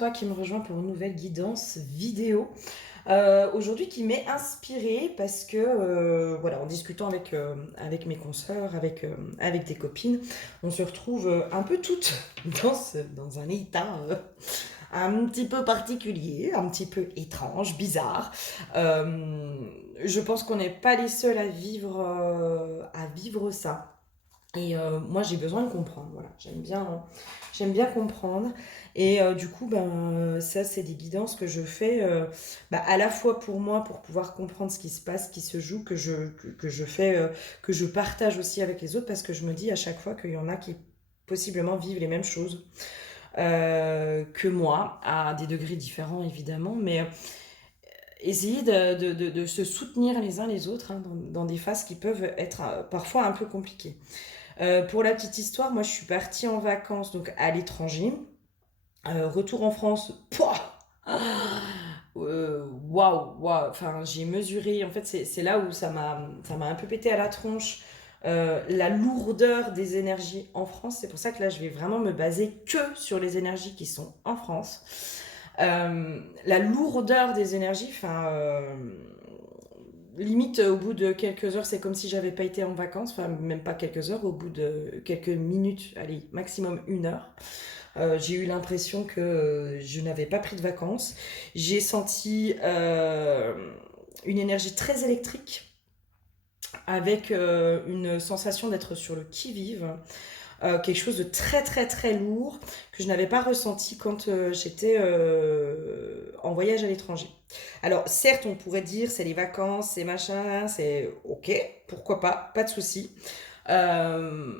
toi qui me rejoins pour une nouvelle guidance vidéo. Aujourd'hui qui m'est inspirée parce que, voilà, en discutant avec mes consoeurs, avec des copines, on se retrouve un peu toutes dans un état un petit peu particulier, un petit peu étrange, bizarre. Euh, je pense qu'on n'est pas les seuls à vivre ça. Et moi, j'ai besoin de comprendre. Voilà, j'aime bien comprendre. Et du coup, ça, c'est des guidances que je fais à la fois pour moi, pour pouvoir comprendre ce qui se passe, ce qui se joue, que je fais, que je partage aussi avec les autres, parce que je me dis à chaque fois qu'il y en a qui possiblement vivent les mêmes choses que moi, à des degrés différents évidemment, mais essayer de se soutenir les uns les autres hein, dans des phases qui peuvent être parfois un peu compliquées. Pour la petite histoire, moi je suis partie en vacances donc à l'étranger. Retour en France, pouah waouh, enfin j'ai mesuré, en fait c'est là où ça m'a un peu pété à la tronche. La lourdeur des énergies en France, c'est pour ça que là je vais vraiment me baser que sur les énergies qui sont en France. La lourdeur des énergies, enfin limite au bout de quelques heures c'est comme si j'avais pas été en vacances, enfin même pas quelques heures, au bout de quelques minutes, allez maximum une heure, j'ai eu l'impression que je n'avais pas pris de vacances. J'ai senti une énergie très électrique avec une sensation d'être sur le qui-vive. Quelque chose de très très très lourd que je n'avais pas ressenti quand j'étais en voyage à l'étranger. Alors certes on pourrait dire c'est les vacances, c'est machin, c'est ok, pourquoi pas de souci. Euh,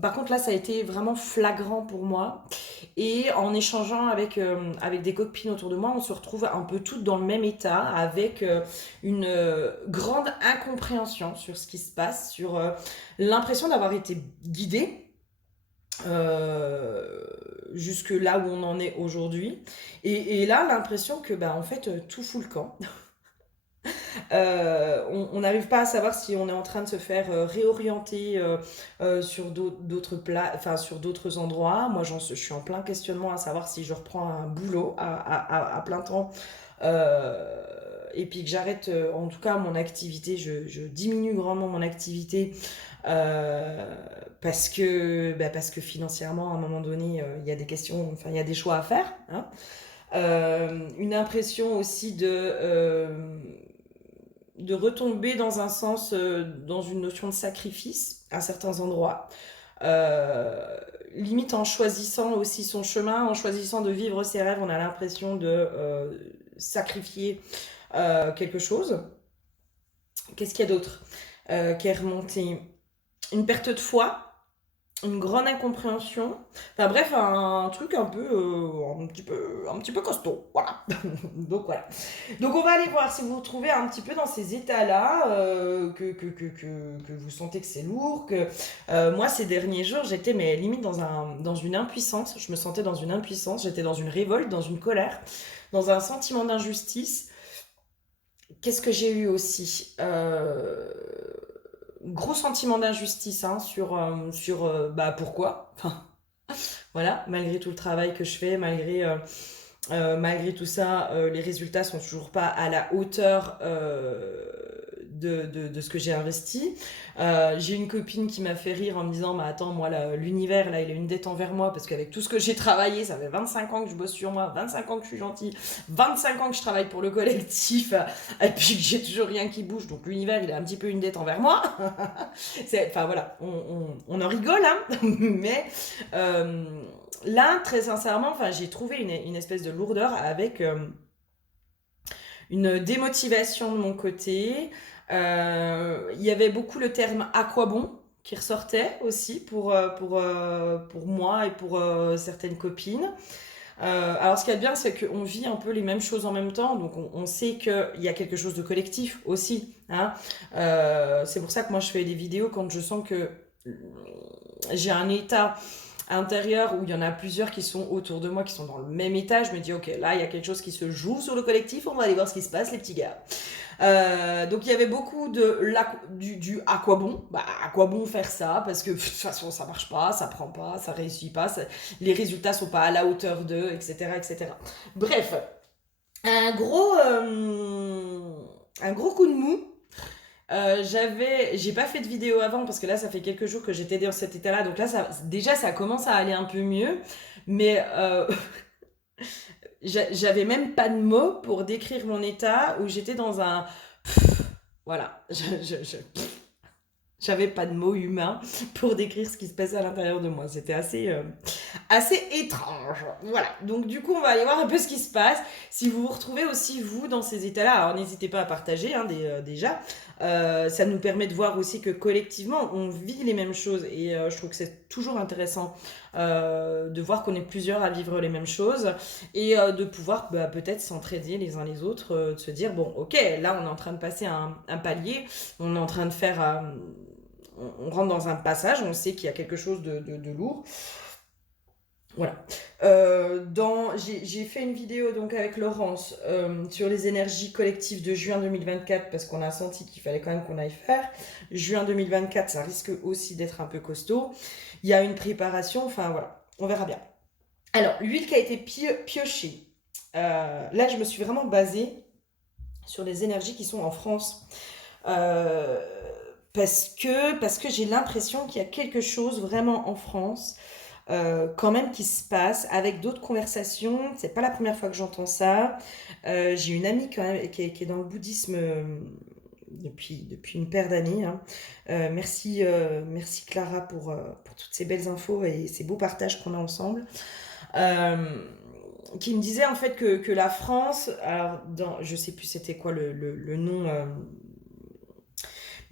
Par contre là ça a été vraiment flagrant pour moi et en échangeant avec des copines autour de moi on se retrouve un peu toutes dans le même état avec une grande incompréhension sur ce qui se passe, sur l'impression d'avoir été guidée euh, jusque là où on en est aujourd'hui. Et là, l'impression que, en fait, tout fout le camp. On n'arrive pas à savoir si on est en train de se faire réorienter sur enfin, sur d'autres endroits. Moi, je suis en plein questionnement à savoir si je reprends un boulot à plein temps. Et puis que j'arrête, en tout cas, mon activité, je diminue grandement mon activité euh, parce que financièrement, à un moment donné, il y a des questions, enfin, il y a des choix à faire. Hein. Une impression aussi de retomber dans un sens, dans une notion de sacrifice à certains endroits. Euh, Limite en choisissant aussi son chemin, en choisissant de vivre ses rêves, on a l'impression de sacrifier quelque chose. Qu'est-ce qu'il y a d'autre qui est remonté? Une perte de foi, une grande incompréhension. Enfin bref, un truc un petit peu costaud. Voilà. Donc voilà. Donc on va aller voir si vous vous trouvez un petit peu dans ces états-là, que vous sentez que c'est lourd, que moi ces derniers jours j'étais mais limite dans une impuissance, je me sentais dans une impuissance, j'étais dans une révolte, dans une colère, dans un sentiment d'injustice. Qu'est-ce que j'ai eu aussi Gros sentiment d'injustice hein, sur pourquoi. Enfin, voilà, malgré tout le travail que je fais, malgré tout ça, les résultats sont toujours pas à la hauteur de ce que j'ai investi. J'ai une copine qui m'a fait rire en me disant, attends, moi, l'univers, là, il a une dette envers moi, parce qu'avec tout ce que j'ai travaillé, ça fait 25 ans que je bosse sur moi, 25 ans que je suis gentille, 25 ans que je travaille pour le collectif, et puis que j'ai toujours rien qui bouge, donc l'univers, il a un petit peu une dette envers moi. Enfin voilà, on en rigole, hein, mais là, très sincèrement, enfin, j'ai trouvé une espèce de lourdeur avec une démotivation de mon côté. Il y avait beaucoup le terme à quoi bon qui ressortait aussi pour moi et pour certaines copines. Alors ce qu'il y a de bien, c'est qu'on vit un peu les mêmes choses en même temps, donc on sait qu'il y a quelque chose de collectif aussi. Hein. C'est pour ça que moi je fais des vidéos quand je sens que j'ai un état intérieur où il y en a plusieurs qui sont autour de moi, qui sont dans le même état. Je me dis, ok, là, il y a quelque chose qui se joue sur le collectif, on va aller voir ce qui se passe, les petits gars. Donc il y avait beaucoup du à quoi bon, bah à quoi bon faire ça, parce que de toute façon ça marche pas, ça prend pas, ça réussit pas, les résultats sont pas à la hauteur d'eux, etc., etc. Bref, un gros, un gros coup de mou. J'ai pas fait de vidéo avant parce que là ça fait quelques jours que j'étais dans cet état-là, donc là déjà ça commence à aller un peu mieux, mais j'avais même pas de mots pour décrire mon état où j'étais dans un voilà, j'avais pas de mots humains pour décrire ce qui se passait à l'intérieur de moi. C'était assez étrange. Voilà. Donc du coup, on va aller voir un peu ce qui se passe. Si vous vous retrouvez aussi vous dans ces états-là, alors n'hésitez pas à partager déjà. Ça nous permet de voir aussi que collectivement, on vit les mêmes choses et je trouve que c'est toujours intéressant de voir qu'on est plusieurs à vivre les mêmes choses et de pouvoir peut-être s'entraider les uns les autres, de se dire bon, ok, là on est en train de passer un palier, on est en train de faire on rentre dans un passage, on sait qu'il y a quelque chose de lourd. Voilà. J'ai fait une vidéo donc avec Laurence sur les énergies collectives de juin 2024 parce qu'on a senti qu'il fallait quand même qu'on aille faire. Juin 2024, ça risque aussi d'être un peu costaud. Il y a une préparation, enfin voilà, on verra bien. Alors, l'huile qui a été piochée. Là, je me suis vraiment basée sur les énergies qui sont en France. Euh, parce que j'ai l'impression qu'il y a quelque chose vraiment en France quand même qui se passe avec d'autres conversations. C'est pas la première fois que j'entends ça. J'ai une amie quand même qui est dans le bouddhisme depuis une paire d'années, hein. Merci Clara pour toutes ces belles infos et ces beaux partages qu'on a ensemble. Euh, qui me disait en fait que la France, alors je sais plus c'était quoi le nom.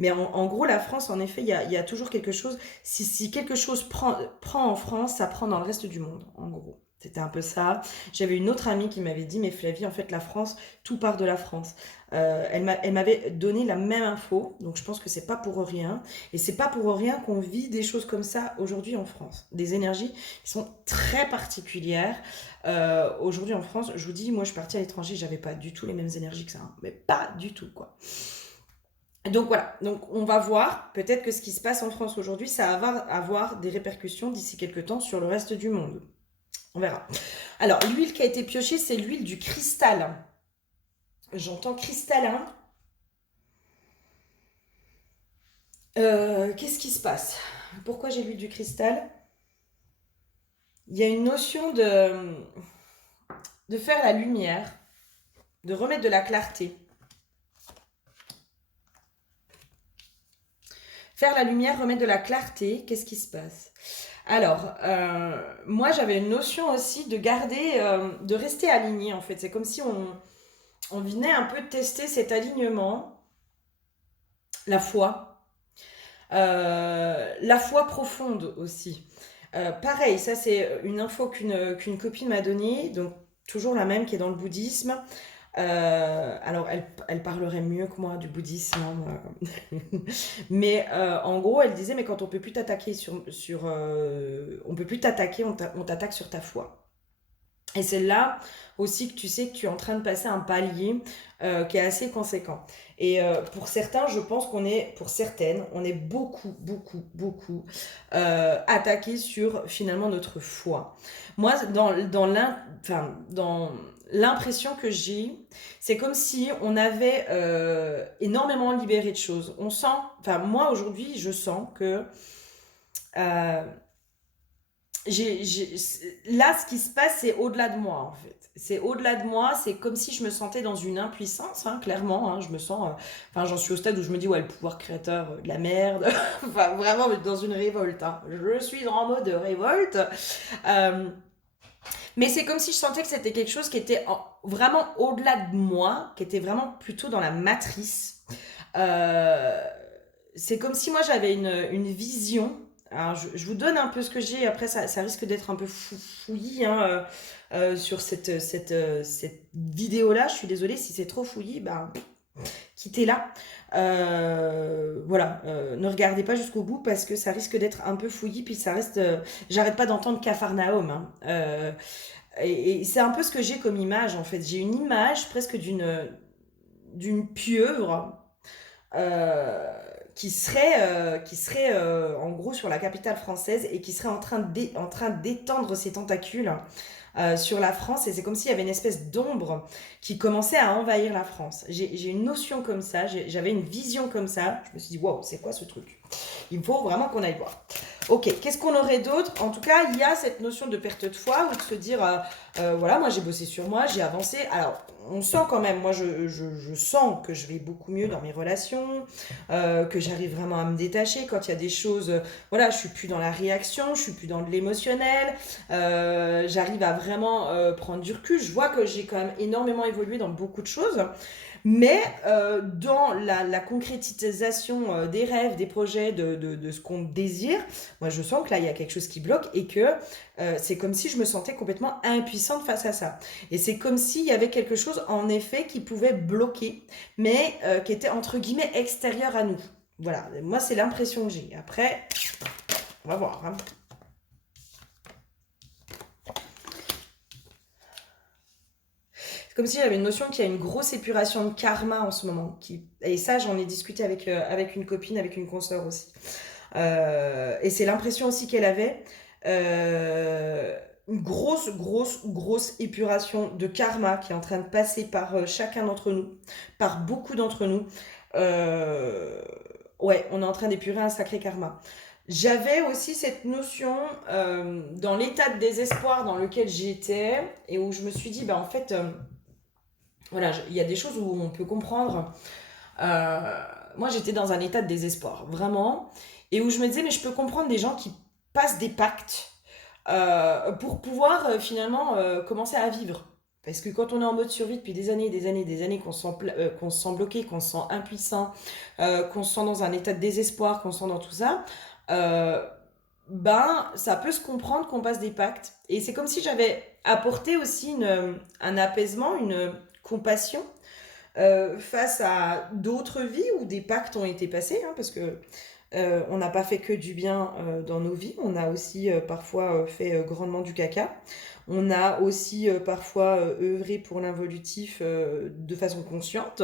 Mais en gros, la France, en effet, il y a toujours quelque chose. Si quelque chose prend en France, ça prend dans le reste du monde, en gros. C'était un peu ça. J'avais une autre amie qui m'avait dit, mais Flavie, en fait, la France, tout part de la France. Elle m'avait donné la même info, donc je pense que c'est pas pour rien. Et c'est pas pour rien qu'on vit des choses comme ça aujourd'hui en France. Des énergies qui sont très particulières. Aujourd'hui en France, je vous dis, moi je suis partie à l'étranger, j'avais pas du tout les mêmes énergies que ça, hein. Mais pas du tout, quoi. Donc voilà, donc on va voir, peut-être que ce qui se passe en France aujourd'hui, ça va avoir des répercussions d'ici quelques temps sur le reste du monde. On verra. Alors, l'huile qui a été piochée, c'est l'huile du cristal. J'entends cristallin. Qu'est-ce qui se passe? Pourquoi j'ai l'huile du cristal? Il y a une notion de faire la lumière, de remettre de la clarté. Faire la lumière, remettre de la clarté, qu'est-ce qui se passe? Alors, moi j'avais une notion aussi de garder, de rester aligné en fait. C'est comme si on venait un peu tester cet alignement, la foi. La foi profonde aussi. Pareil, ça c'est une info qu'une copine m'a donnée, donc toujours la même qui est dans le bouddhisme. Alors, elle parlerait mieux que moi du bouddhisme, hein. Mais en gros, elle disait, mais quand on peut plus t'attaquer on peut plus t'attaquer, on t'attaque sur ta foi. Et c'est là aussi que tu sais que tu es en train de passer un palier qui est assez conséquent. Et pour certains, je pense pour certaines, on est beaucoup, beaucoup, beaucoup attaqué sur finalement notre foi. Moi, dans l'impression que j'ai, c'est comme si on avait énormément libéré de choses. On sent, enfin moi aujourd'hui, je sens que euh, là, ce qui se passe, c'est au-delà de moi, en fait. C'est au-delà de moi, c'est comme si je me sentais dans une impuissance, hein, clairement. Hein, je me sens. Enfin, j'en suis au stade où je me dis, ouais, le pouvoir créateur de la merde. Enfin, vraiment, dans une révolte, hein. Je suis en mode révolte. Euh, mais c'est comme si je sentais que c'était quelque chose qui était vraiment au-delà de moi, qui était vraiment plutôt dans la matrice. Euh, c'est comme si moi j'avais une vision. Alors je vous donne un peu ce que j'ai, après ça risque d'être un peu fouillis, hein, sur cette vidéo-là. Je suis désolée si c'est trop fouillis, bah, quittez-la. Voilà, ne regardez pas jusqu'au bout parce que ça risque d'être un peu fouillis, puis ça reste... j'arrête pas d'entendre Capharnaüm, hein. Et c'est un peu ce que j'ai comme image, en fait. J'ai une image presque d'une pieuvre euh, qui serait en gros sur la capitale française et qui serait en train d'étendre ses tentacules sur la France. Et c'est comme s'il y avait une espèce d'ombre qui commençait à envahir la France. J'ai une notion comme ça, j'avais une vision comme ça. Je me suis dit, waouh, c'est quoi ce truc? Il faut vraiment qu'on aille voir. Ok, qu'est-ce qu'on aurait d'autre? En tout cas, il y a cette notion de perte de foi ou de se dire, voilà, moi j'ai bossé sur moi, j'ai avancé. Alors, on sent quand même, moi je sens que je vais beaucoup mieux dans mes relations, que j'arrive vraiment à me détacher quand il y a des choses, voilà, je suis plus dans la réaction, je suis plus dans de l'émotionnel, j'arrive à vraiment prendre du recul. Je vois que j'ai quand même énormément évolué dans beaucoup de choses. Mais dans la concrétisation des rêves, des projets, de ce qu'on désire, moi je sens que là il y a quelque chose qui bloque et que c'est comme si je me sentais complètement impuissante face à ça. Et c'est comme s'il y avait quelque chose en effet qui pouvait bloquer, mais qui était entre guillemets extérieur à nous. Voilà, moi c'est l'impression que j'ai. Après, on va voir, hein. C'est comme si j'avais une notion qu'il y a une grosse épuration de karma en ce moment. Et ça, j'en ai discuté avec une copine, avec une consoeur aussi. Et c'est l'impression aussi qu'elle avait. Une grosse épuration de karma qui est en train de passer par chacun d'entre nous, par beaucoup d'entre nous. Euh, ouais, on est en train d'épurer un sacré karma. J'avais aussi cette notion dans l'état de désespoir dans lequel j'étais et où je me suis dit, bah en fait, voilà, il y a des choses où on peut comprendre. Euh, Moi, j'étais dans un état de désespoir, vraiment, et où je me disais, mais je peux comprendre des gens qui passent des pactes pour pouvoir finalement commencer à vivre. Parce que quand on est en mode survie depuis des années, des années, des années, qu'on se sent bloqué, qu'on se sent impuissant, qu'on se sent dans un état de désespoir, qu'on se sent dans tout ça, euh, ben ça peut se comprendre qu'on passe des pactes. Et c'est comme si j'avais apporté aussi un apaisement, une compassion face à d'autres vies où des pactes ont été passés, hein, parce que on n'a pas fait que du bien dans nos vies, on a aussi parfois fait grandement du caca. On a aussi parfois œuvré pour l'involutif de façon consciente.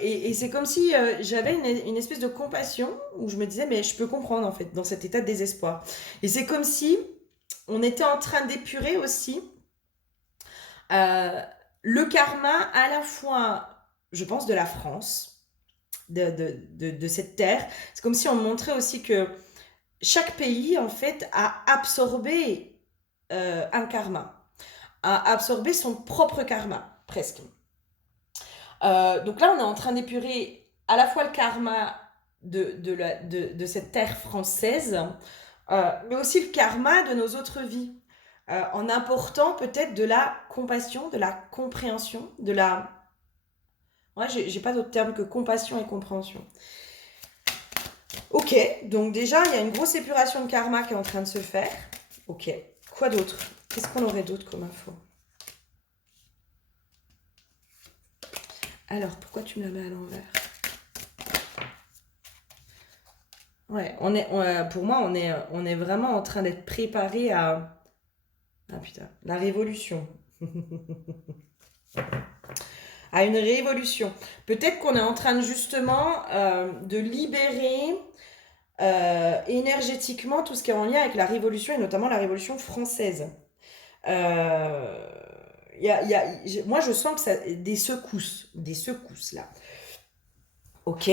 Et c'est comme si j'avais une espèce de compassion où je me disais, mais je peux comprendre en fait, dans cet état de désespoir. Et c'est comme si on était en train d'épurer aussi euh, le karma à la fois, je pense, de la France, de cette terre. C'est comme si on montrait aussi que chaque pays, en fait, a absorbé un karma, a absorbé son propre karma, presque. Donc là, on est en train d'épurer à la fois le karma de cette terre française, mais aussi le karma de nos autres vies, en apportant peut-être de la compassion, de la compréhension, de la... Ouais, j'ai pas d'autre terme que compassion et compréhension. Ok, donc déjà, il y a une grosse épuration de karma qui est en train de se faire. Ok, quoi d'autre? Qu'est-ce qu'on aurait d'autre comme info? Alors, pourquoi tu me la mets à l'envers? Ouais, pour moi, on est vraiment en train d'être préparé à... Ah putain, la révolution. À une révolution. Peut-être qu'on est en train de justement de libérer énergétiquement tout ce qui est en lien avec la révolution et notamment la révolution française. Euh, moi, je sens que ça, des secousses là. Ok.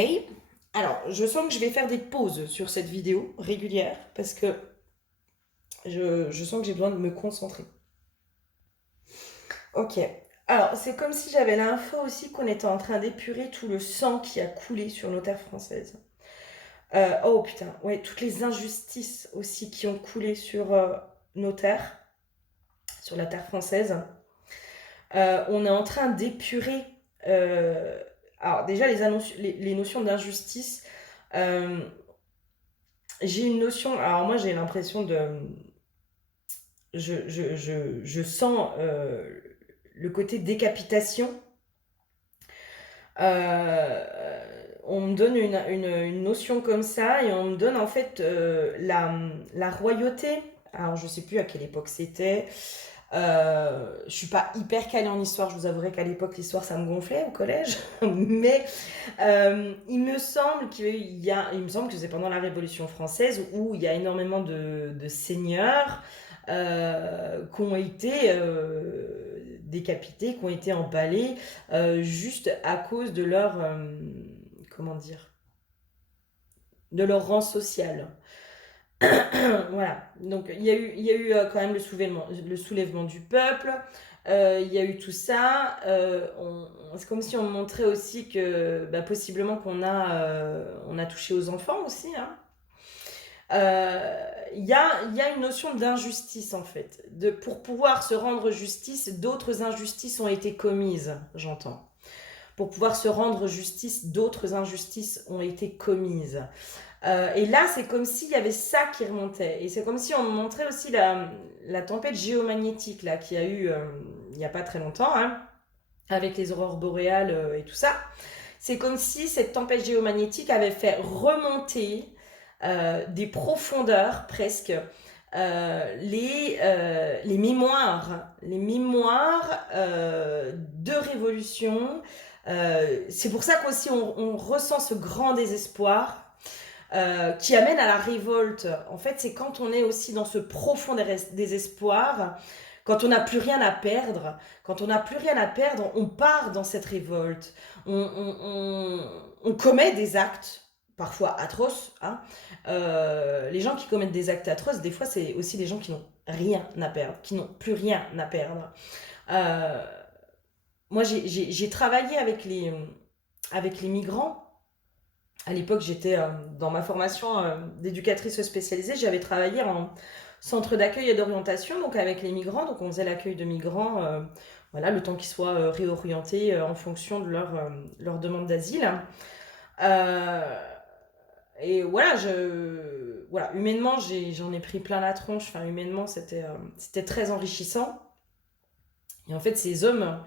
Alors, je sens que je vais faire des pauses sur cette vidéo régulière parce que je sens que j'ai besoin de me concentrer. Ok. Alors, c'est comme si j'avais l'info aussi qu'on était en train d'épurer tout le sang qui a coulé sur nos terres françaises. Oh putain, ouais, toutes les injustices aussi qui ont coulé sur nos terres, sur la terre française. On est en train d'épurer. Alors, déjà, les notions d'injustice. euh, j'ai une notion. Alors, moi, j'ai l'impression de. Je sens le côté décapitation. Euh, on me donne une notion comme ça et on me donne en fait la royauté. Alors je sais plus à quelle époque c'était. Je suis pas hyper calée en histoire, je vous avouerai qu'à l'époque l'histoire ça me gonflait au collège, mais il me semble que c'est pendant la Révolution française où il y a énormément de seigneurs qui ont été décapités, qui ont été empalés juste à cause de leur comment dire, de leur rang social. Voilà. Donc il y a eu quand même le soulèvement du peuple. Il y a eu tout ça. C'est comme si on montrait aussi que bah, possiblement on a touché aux enfants aussi. Hein. Il y a une notion d'injustice en fait. Pour pouvoir se rendre justice, d'autres injustices ont été commises, j'entends. Pour pouvoir se rendre justice, d'autres injustices ont été commises. Et là, c'est comme s'il y avait ça qui remontait. Et c'est comme si on me montrait aussi la tempête géomagnétique là, qu'il y a eu il n'y a pas très longtemps, hein, avec les aurores boréales et tout ça. C'est comme si cette tempête géomagnétique avait fait remonter des profondeurs presque les mémoires de révolution. C'est pour ça qu'aussi on ressent ce grand désespoir qui amène à la révolte. En fait, c'est quand on est aussi dans ce profond désespoir, quand on n'a plus rien à perdre, quand on n'a plus rien à perdre, on part dans cette révolte. On commet des actes, parfois atroces. Hein. Les gens qui commettent des actes atroces, des fois, c'est aussi des gens qui n'ont rien à perdre, qui n'ont plus rien à perdre. Euh, Moi, j'ai travaillé avec les migrants à l'époque, j'étais dans ma formation d'éducatrice spécialisée, j'avais travaillé en centre d'accueil et d'orientation, donc avec les migrants. Donc on faisait l'accueil de migrants, voilà, le temps qu'ils soient réorientés en fonction de leur demande d'asile. Euh, et voilà, humainement, j'en ai pris plein la tronche. Enfin, humainement, c'était très enrichissant. Et en fait, ces hommes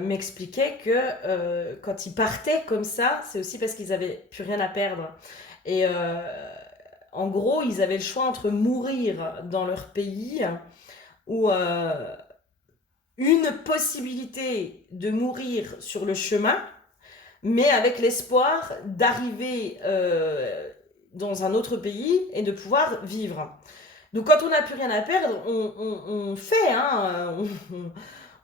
m'expliquaient que quand ils partaient comme ça, c'est aussi parce qu'ils avaient plus rien à perdre. Et en gros, ils avaient le choix entre mourir dans leur pays ou une possibilité de mourir sur le chemin, mais avec l'espoir d'arriver dans un autre pays et de pouvoir vivre. Donc quand on n'a plus rien à perdre, on fait, hein,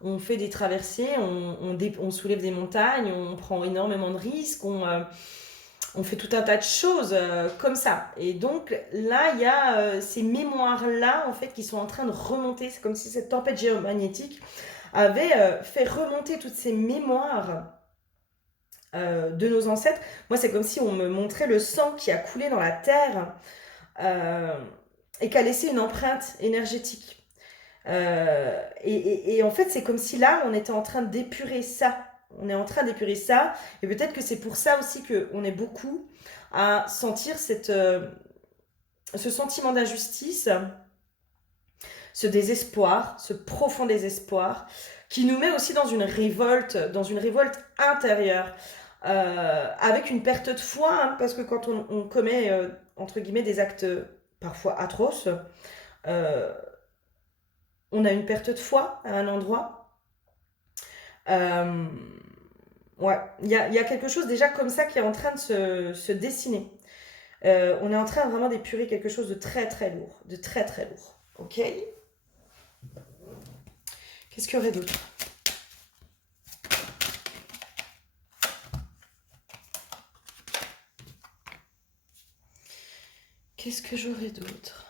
on fait des traversées, on soulève des montagnes, on prend énormément de risques, on fait tout un tas de choses comme ça. Et donc là, il y a ces mémoires-là, en fait, qui sont en train de remonter. C'est comme si cette tempête géomagnétique avait fait remonter toutes ces mémoires de nos ancêtres. Moi, c'est comme si on me montrait le sang qui a coulé dans la terre euh, et qui a laissé une empreinte énergétique. Et en fait, c'est comme si là, on était en train d'épurer ça. On est en train d'épurer ça. Et peut-être que c'est pour ça aussi qu'on est beaucoup à sentir ce sentiment d'injustice, ce désespoir, ce profond désespoir, qui nous met aussi dans une révolte intérieure, avec une perte de foi, hein, parce que quand on commet, entre guillemets, des actes parfois atroces, euh, on a une perte de foi à un endroit. Euh, ouais, il y a quelque chose déjà comme ça qui est en train de se dessiner. On est en train vraiment d'épurer quelque chose de très très lourd, de très très lourd. Ok. Qu'est-ce qu'il y aurait d'autre? Qu'est-ce que j'aurais d'autre?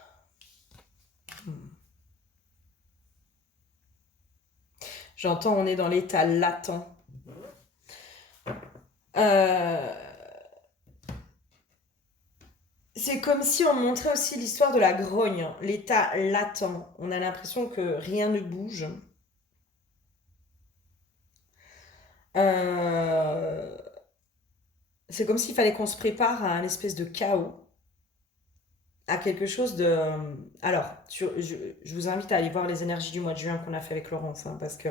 Hmm. J'entends, on est dans l'état latent. Euh, c'est comme si on montrait aussi l'histoire de la grogne, l'état latent. On a l'impression que rien ne bouge. Euh, c'est comme s'il fallait qu'on se prépare à un espèce de chaos, à quelque chose de... Alors, je vous invite à aller voir les énergies du mois de juin qu'on a fait avec Laurence, hein, parce que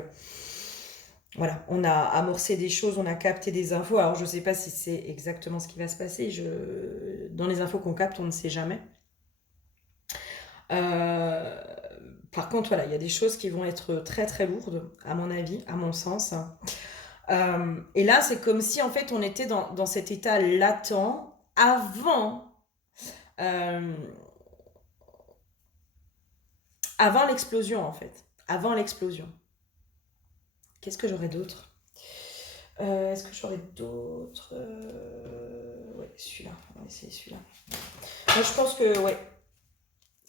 Voilà, on a amorcé des choses, on a capté des infos. Alors, je ne sais pas si c'est exactement ce qui va se passer. Dans les infos qu'on capte, on ne sait jamais. Euh, Par contre, voilà, il y a des choses qui vont être très très lourdes, à mon avis, à mon sens. Et là, c'est comme si en fait on était dans cet état latent avant, euh, avant l'explosion en fait. Avant l'explosion. Qu'est-ce que j'aurais d'autre? Est-ce que j'aurais d'autres? Ouais, celui-là. On va essayer celui-là. Moi, je pense que, ouais.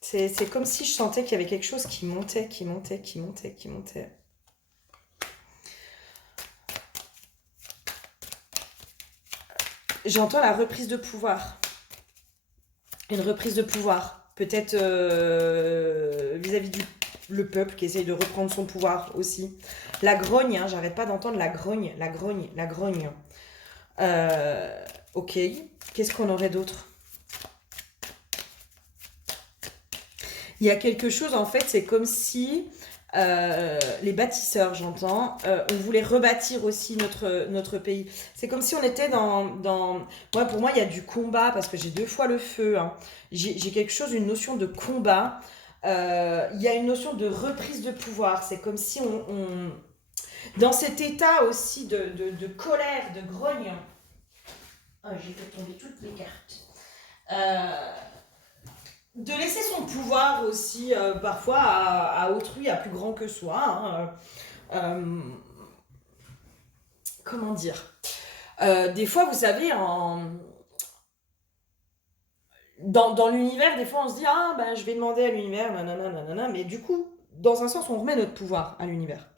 C'est comme si je sentais qu'il y avait quelque chose qui montait, qui montait, qui montait, qui montait. J'entends la reprise de pouvoir. Une reprise de pouvoir. Peut-être vis-à-vis du le peuple qui essaye de reprendre son pouvoir aussi. La grogne, hein, j'arrête pas d'entendre la grogne, la grogne, la grogne. Ok, qu'est-ce qu'on aurait d'autre? Il y a quelque chose, en fait, c'est comme si les bâtisseurs, j'entends, on voulait rebâtir aussi notre pays. C'est comme si on était Ouais, pour moi, il y a du combat, parce que j'ai 2 fois le feu. Hein. J'ai quelque chose, une notion de combat. Il y a une notion de reprise de pouvoir. C'est comme si dans cet état aussi de colère, de grogne. Oh, j'ai fait tomber toutes les cartes. Euh, de laisser son pouvoir aussi parfois à autrui, à plus grand que soi. Hein. Euh, comment dire? Des fois, vous savez, dans l'univers, des fois, on se dit ah ben je vais demander à l'univers, nanana, nanana, mais du coup, dans un sens, on remet notre pouvoir à l'univers.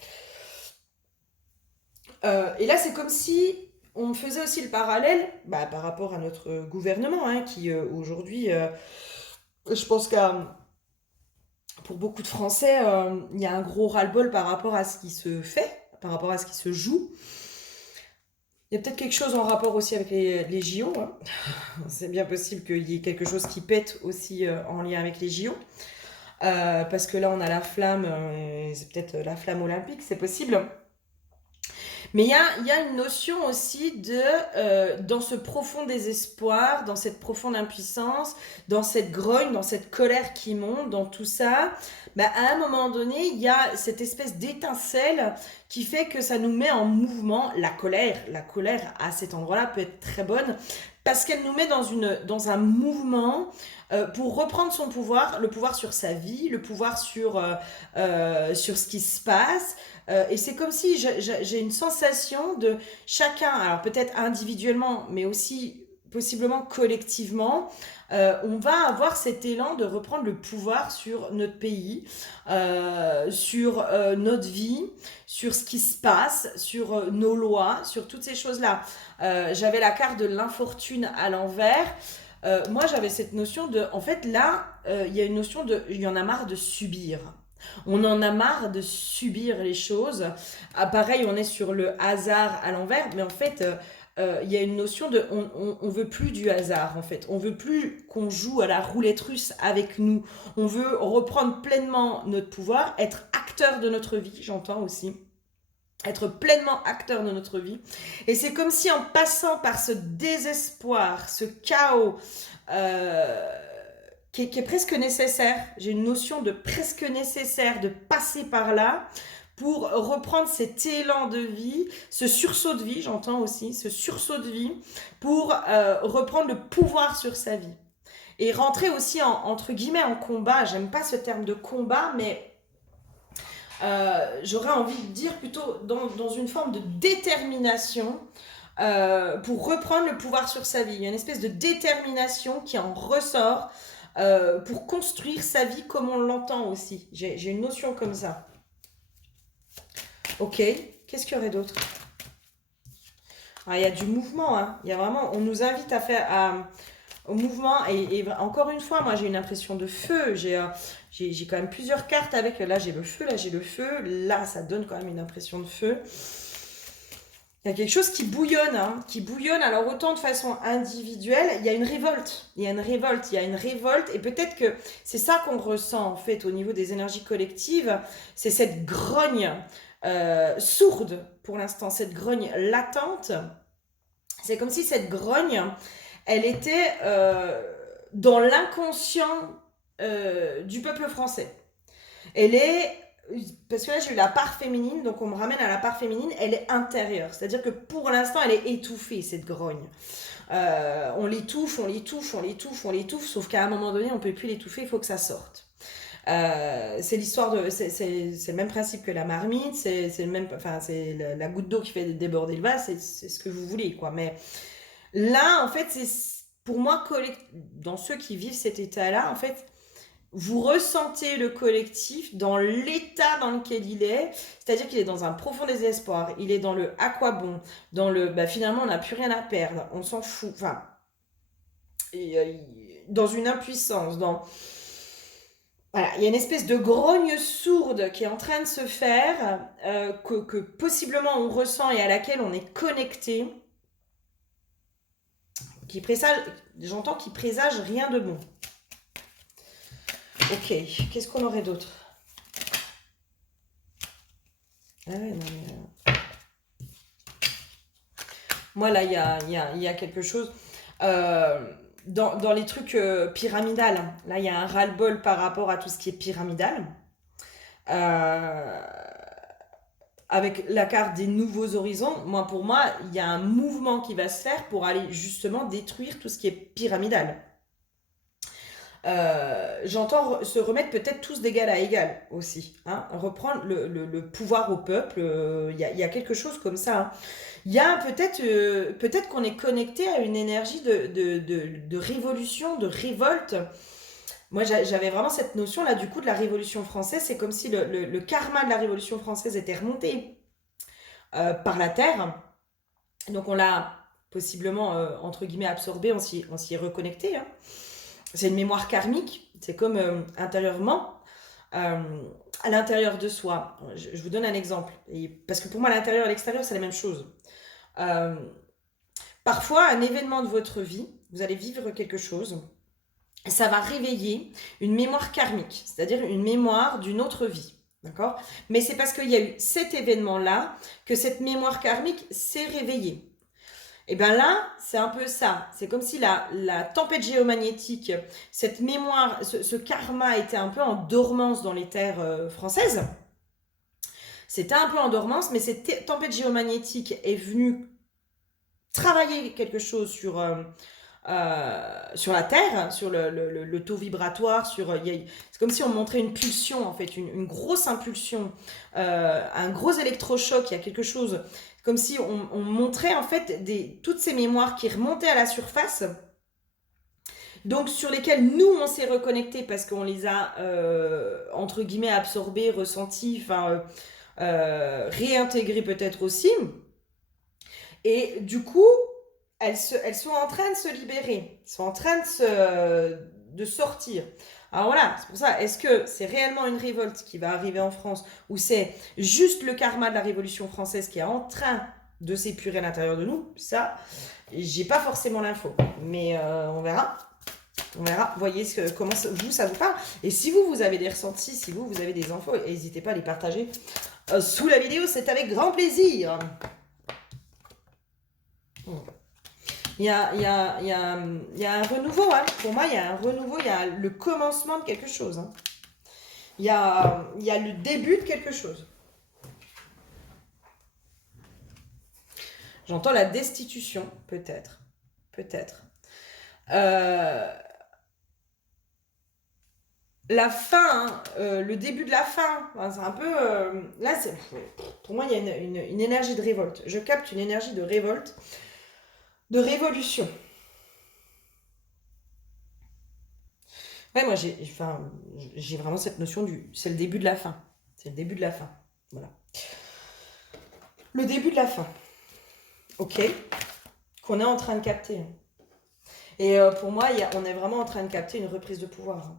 Et là, c'est comme si on faisait aussi le parallèle par rapport à notre gouvernement, hein, qui aujourd'hui, je pense qu'à pour beaucoup de Français, il y a un gros ras-le-bol par rapport à ce qui se fait, par rapport à ce qui se joue. Il y a peut-être quelque chose en rapport aussi avec les JO. Hein. C'est bien possible qu'il y ait quelque chose qui pète aussi en lien avec les JO. Parce que là, on a la flamme, c'est peut-être la flamme olympique, c'est possible. Mais il y a une notion aussi dans ce profond désespoir, dans cette profonde impuissance, dans cette grogne, dans cette colère qui monte, dans tout ça, à un moment donné, il y a cette espèce d'étincelle qui fait que ça nous met en mouvement. La colère à cet endroit-là peut être très bonne parce qu'elle nous met dans un mouvement pour reprendre son pouvoir, le pouvoir sur sa vie, le pouvoir sur ce qui se passe, et c'est comme si j'ai une sensation de chacun, alors peut-être individuellement, mais aussi possiblement collectivement, on va avoir cet élan de reprendre le pouvoir sur notre pays, sur notre vie, sur ce qui se passe, sur nos lois, sur toutes ces choses-là. J'avais la carte de l'infortune à l'envers. Moi, j'avais cette notion de, en fait, là, il y a une notion de, il y en a marre de subir. On en a marre de subir les choses. Ah, pareil, on est sur le hasard à l'envers, mais en fait, il y a une notion de, on veut plus du hasard en fait. On veut plus qu'on joue à la roulette russe avec nous. On veut reprendre pleinement notre pouvoir, être acteur de notre vie, j'entends aussi. Être pleinement acteur de notre vie. Et c'est comme si en passant par ce désespoir, ce chaos, qui est presque nécessaire. J'ai une notion de presque nécessaire de passer par là pour reprendre cet élan de vie, ce sursaut de vie, j'entends aussi, ce sursaut de vie, pour reprendre le pouvoir sur sa vie. Et rentrer aussi entre guillemets en combat. J'aime pas ce terme de combat, mais j'aurais envie de dire plutôt dans une forme de détermination pour reprendre le pouvoir sur sa vie. Il y a une espèce de détermination qui en ressort pour construire sa vie comme on l'entend aussi. J'ai une notion comme ça. Ok, qu'est-ce qu'il y aurait d'autre? Il y a du mouvement, hein. Il y a vraiment, on nous invite au mouvement et encore une fois, moi j'ai une impression de feu. J'ai quand même plusieurs cartes avec, là j'ai le feu, là ça donne quand même une impression de feu. Il y a quelque chose qui bouillonne, hein, alors autant de façon individuelle, il y a une révolte, et peut-être que c'est ça qu'on ressent en fait au niveau des énergies collectives, c'est cette grogne, sourde pour l'instant, cette grogne latente. C'est comme si cette grogne, elle était dans l'inconscient du peuple français. Elle est, parce que là j'ai eu la part féminine, donc on me ramène à la part féminine, elle est intérieure. C'est-à-dire que pour l'instant, elle est étouffée, cette grogne. On l'étouffe, on l'étouffe, on l'étouffe, on l'étouffe, sauf qu'à un moment donné, on peut plus l'étouffer, il faut que ça sorte. C'est l'histoire de, c'est le même principe que la marmite, c'est le même, enfin c'est la goutte d'eau qui fait déborder le vase, c'est ce que vous voulez quoi. Mais là, en fait, c'est pour moi dans ceux qui vivent cet état-là, en fait, vous ressentez le collectif dans l'état dans lequel il est, c'est-à-dire qu'il est dans un profond désespoir, il est dans le à quoi bon, dans le bah, finalement on n'a plus rien à perdre, on s'en fout, enfin, dans une impuissance, dans. Voilà, il y a une espèce de grogne sourde qui est en train de se faire, que possiblement on ressent et à laquelle on est connecté, qui présage, j'entends qui présage rien de bon. Ok, qu'est-ce qu'on aurait d'autre? Ah ouais, non mais... Moi là, il y a quelque chose... dans les trucs pyramidales, là il y a un ras-le-bol par rapport à tout ce qui est pyramidal. Euh, avec la carte des nouveaux horizons, pour moi, il y a un mouvement qui va se faire pour aller justement détruire tout ce qui est pyramidal. J'entends se remettre peut-être tous d'égal à égal aussi. Hein, reprendre le pouvoir au peuple. Il y a quelque chose comme ça. Hein. Il y a peut-être qu'on est connecté à une énergie de révolution, de révolte. Moi, j'avais vraiment cette notion là du coup de la Révolution française. C'est comme si le karma de la Révolution française était remonté par la terre. Donc on l'a possiblement entre guillemets absorbé, on s'y est reconnecté. Hein. C'est une mémoire karmique. C'est comme intérieurement, euh, à l'intérieur de soi. Je vous donne un exemple. Parce que pour moi, l'intérieur et l'extérieur, c'est la même chose. Euh, Parfois, un événement de votre vie, vous allez vivre quelque chose, ça va réveiller une mémoire karmique, c'est-à-dire une mémoire d'une autre vie. D'accord? Mais c'est parce qu'il y a eu cet événement-là que cette mémoire karmique s'est réveillée. Et bien là, c'est un peu ça. C'est comme si la tempête géomagnétique, cette mémoire, ce karma était un peu en dormance dans les terres françaises. C'était un peu en dormance, mais cette tempête géomagnétique est venue travailler quelque chose sur la Terre, sur le taux vibratoire, c'est comme si on montrait une pulsion, en fait, une grosse impulsion, un gros électrochoc, il y a quelque chose, comme si on montrait en fait toutes ces mémoires qui remontaient à la surface, donc sur lesquelles nous on s'est reconnectés parce qu'on les a entre guillemets absorbés, ressentis, réintégrés peut-être aussi, et du coup elles sont en train de se libérer, elles sont en train de sortir. Alors voilà, c'est pour ça, est-ce que c'est réellement une révolte qui va arriver en France ou c'est juste le karma de la Révolution française qui est en train de s'épurer à l'intérieur de nous? Ça, j'ai pas forcément l'info, mais on verra. On verra, voyez comment ça vous parle. Et si vous avez des ressentis, si vous avez des infos, n'hésitez pas à les partager sous la vidéo, c'est avec grand plaisir. Il y a un renouveau, hein. Pour moi, il y a un renouveau, il y a le commencement de quelque chose. Hein. Il y a le début de quelque chose. J'entends la destitution, peut-être. Peut-être. La fin, hein, le début de la fin, enfin, c'est un peu... là, pour moi, il y a une énergie de révolte. Je capte une énergie de révolte, de révolution. Ouais, moi, j'ai vraiment cette notion c'est le début de la fin. C'est le début de la fin. Voilà. Le début de la fin. Ok. Qu'on est en train de capter. Et pour moi, on est vraiment en train de capter une reprise de pouvoir.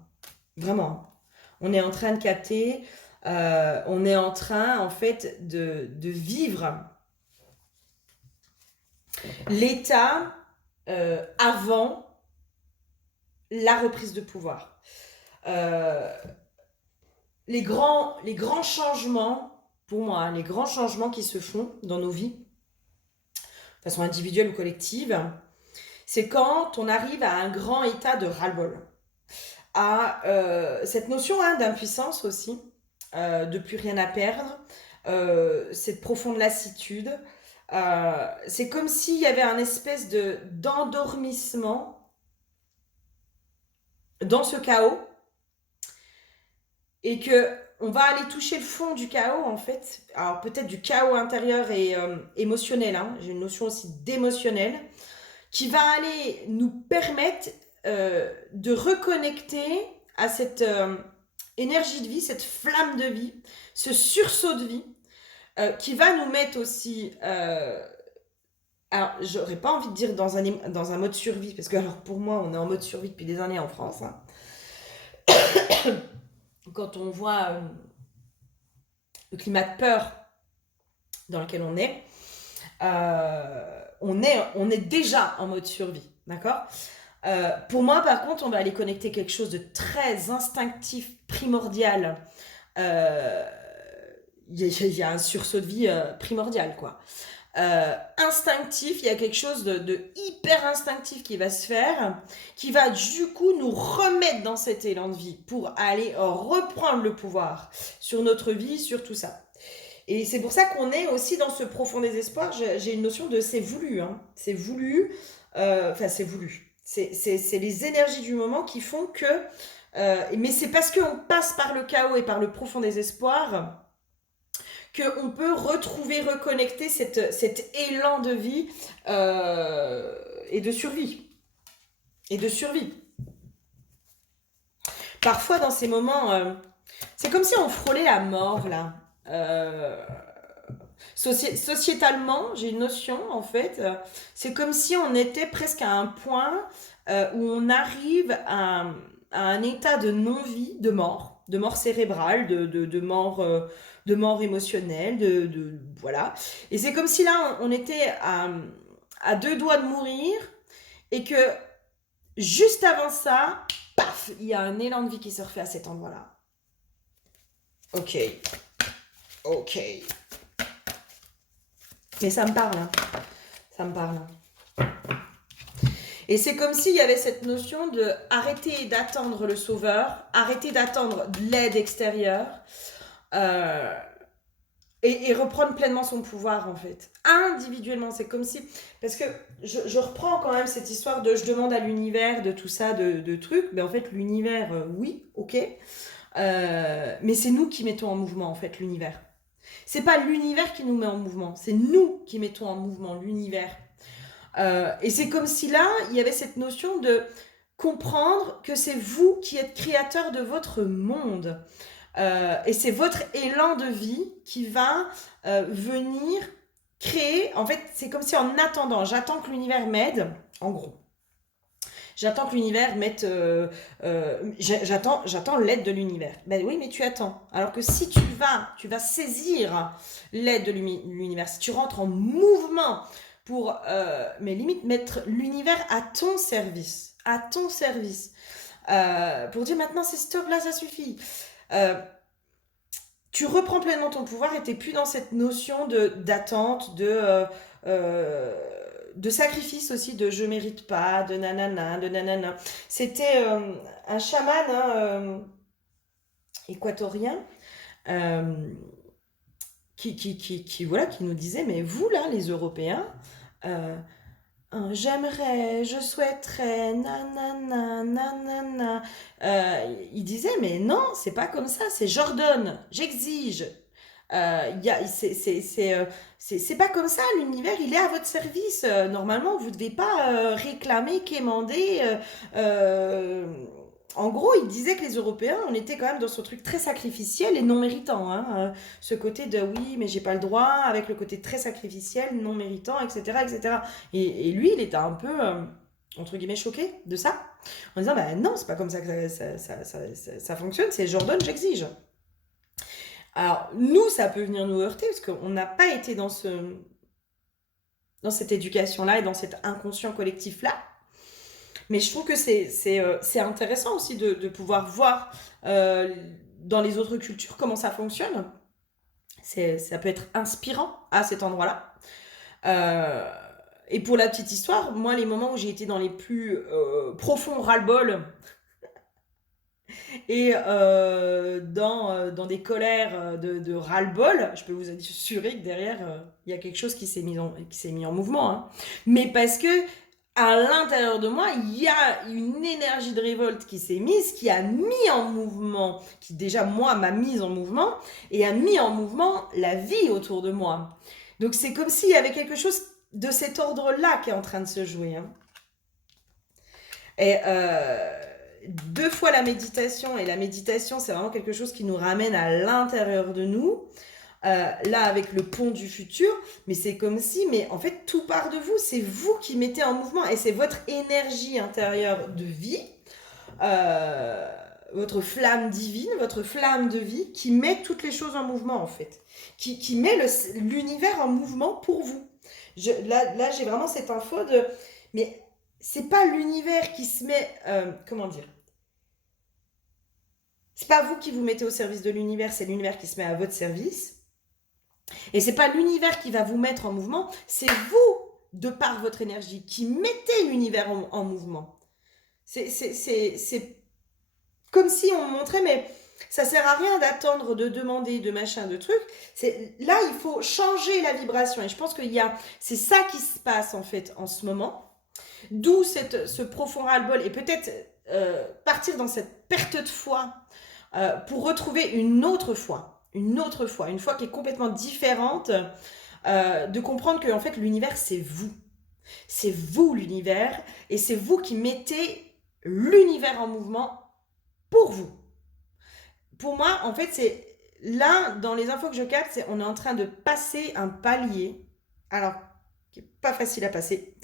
Vraiment. On est en train de capter, on est en train, en fait, de vivre l'état avant la reprise de pouvoir. Les grands changements pour moi, hein, les grands changements qui se font dans nos vies, de façon individuelle ou collective, c'est quand on arrive à un grand état de ras-le-bol, à cette notion hein, d'impuissance aussi, de plus rien à perdre, cette profonde lassitude. C'est comme s'il y avait un espèce d'endormissement dans ce chaos et que on va aller toucher le fond du chaos en fait. Alors peut-être du chaos intérieur et émotionnel. Hein. J'ai une notion aussi d'émotionnel qui va aller nous permettre de reconnecter à cette énergie de vie, cette flamme de vie, ce sursaut de vie qui va nous mettre aussi alors, j'aurais pas envie de dire dans un mode survie, parce que alors pour moi, on est en mode survie depuis des années en France. Hein. Quand on voit le climat de peur dans lequel on est déjà en mode survie, d'accord. Pour moi, par contre, on va aller connecter quelque chose de très instinctif, primordial. Il y a un sursaut de vie primordial, quoi. Instinctif, il y a quelque chose de hyper instinctif qui va se faire, qui va du coup nous remettre dans cet élan de vie pour aller reprendre le pouvoir sur notre vie, sur tout ça. Et c'est pour ça qu'on est aussi dans ce profond désespoir. J'ai une notion de c'est voulu, hein. C'est voulu, enfin c'est voulu. C'est les énergies du moment qui font que... mais c'est parce qu'on passe par le chaos et par le profond désespoir qu'on peut retrouver, reconnecter cet élan de vie et de survie. Et de survie. Parfois, dans ces moments, c'est comme si on frôlait la mort, là. Sociétalement, j'ai une notion, en fait, c'est comme si on était presque à un point où on arrive à un état de non-vie, de mort cérébrale, de mort émotionnelle, voilà. Et c'est comme si là, on était à deux doigts de mourir et que juste avant ça, paf, il y a un élan de vie qui se refait à cet endroit-là. Ok. Mais ça me parle, hein. Ça me parle. Et c'est comme s'il y avait cette notion de arrêter d'attendre le sauveur, arrêter d'attendre de l'aide extérieure et reprendre pleinement son pouvoir en fait. Individuellement, c'est comme si... Parce que je reprends quand même cette histoire de je demande à l'univers de tout ça, de trucs, mais en fait l'univers, oui, ok, mais c'est nous qui mettons en mouvement en fait l'univers. C'est pas l'univers qui nous met en mouvement, c'est nous qui mettons en mouvement l'univers. Et c'est comme si là, il y avait cette notion de comprendre que c'est vous qui êtes créateur de votre monde. Et c'est votre élan de vie qui va venir créer... En fait, c'est comme si en attendant, j'attends que l'univers m'aide, en gros. J'attends que l'univers mette... j'attends l'aide de l'univers. Ben oui, mais tu attends. Alors que si tu vas saisir l'aide de l'univers, si tu rentres en mouvement pour, mais limite, mettre l'univers à ton service. À ton service. Pour dire maintenant, c'est stop, là, ça suffit. Tu reprends pleinement ton pouvoir et t'es plus dans cette notion d'attente, de sacrifice aussi, de je mérite pas, de nanana, de nanana. C'était un chaman hein, équatorien voilà, qui nous disait, mais vous là, les Européens, j'aimerais, je souhaiterais, nanana, nanana. Il disait, mais non, c'est pas comme ça, c'est j'ordonne, j'exige. C'est pas comme ça, l'univers il est à votre service. Normalement, vous devez pas réclamer, quémander. En gros, il disait que les Européens, on était quand même dans ce truc très sacrificiel et non méritant. Hein. Ce côté de oui, mais j'ai pas le droit, avec le côté très sacrificiel, non méritant, etc. etc. Et lui, il était un peu, entre guillemets, choqué de ça. En disant, bah non, c'est pas comme ça que ça fonctionne, c'est j'ordonne, j'exige. Alors, nous, ça peut venir nous heurter parce qu'on n'a pas été dans cette éducation-là et dans cet inconscient collectif-là. Mais je trouve que c'est intéressant aussi de pouvoir voir dans les autres cultures comment ça fonctionne. Ça peut être inspirant à cet endroit-là. Euh, et pour la petite histoire, moi, les moments où j'ai été dans les plus profonds ras-le-bol et dans des colères de ras-le-bol, je peux vous assurer que derrière, il y a quelque chose qui s'est mis en mouvement. Hein. Mais parce que à l'intérieur de moi, il y a une énergie de révolte qui s'est mise, qui a mis en mouvement, qui déjà, moi, m'a mise en mouvement, et a mis en mouvement la vie autour de moi. Donc c'est comme s'il y avait quelque chose de cet ordre-là qui est en train de se jouer. Hein. Et deux fois la méditation, et la méditation, c'est vraiment quelque chose qui nous ramène à l'intérieur de nous. Là, avec le pont du futur, mais c'est comme si, mais en fait, tout part de vous. C'est vous qui mettez en mouvement, et c'est votre énergie intérieure de vie, euh, votre flamme divine, votre flamme de vie, qui met toutes les choses en mouvement, en fait. Qui met l'univers en mouvement pour vous. Là, j'ai vraiment cette info de... Mais c'est pas l'univers qui se met... comment dire? C'est pas vous qui vous mettez au service de l'univers, c'est l'univers qui se met à votre service. Et c'est pas l'univers qui va vous mettre en mouvement, c'est vous, de par votre énergie, qui mettez l'univers en mouvement. C'est comme si on montrait, mais ça sert à rien d'attendre, de demander, de machin, de trucs. Là, il faut changer la vibration. Et je pense c'est ça qui se passe en fait en ce moment. D'où ce profond ras-le-bol et peut-être partir dans cette perte de foi pour retrouver une autre foi, une foi qui est complètement différente, de comprendre que en fait l'univers c'est vous l'univers, et c'est vous qui mettez l'univers en mouvement pour vous. Pour moi, en fait, c'est là dans les infos que je capte, c'est on est en train de passer un palier, alors qui est pas facile à passer,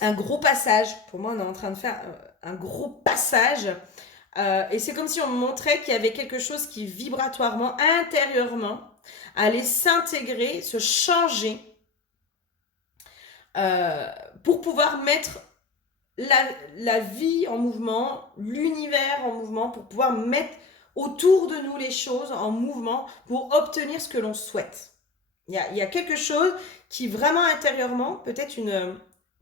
un gros passage. Pour moi, on est en train de faire un gros passage. Et c'est comme si on montrait qu'il y avait quelque chose qui vibratoirement, intérieurement, allait s'intégrer, se changer, euh, pour pouvoir mettre la vie en mouvement, l'univers en mouvement, pour pouvoir mettre autour de nous les choses en mouvement pour obtenir ce que l'on souhaite. Il y a quelque chose qui vraiment intérieurement, peut-être une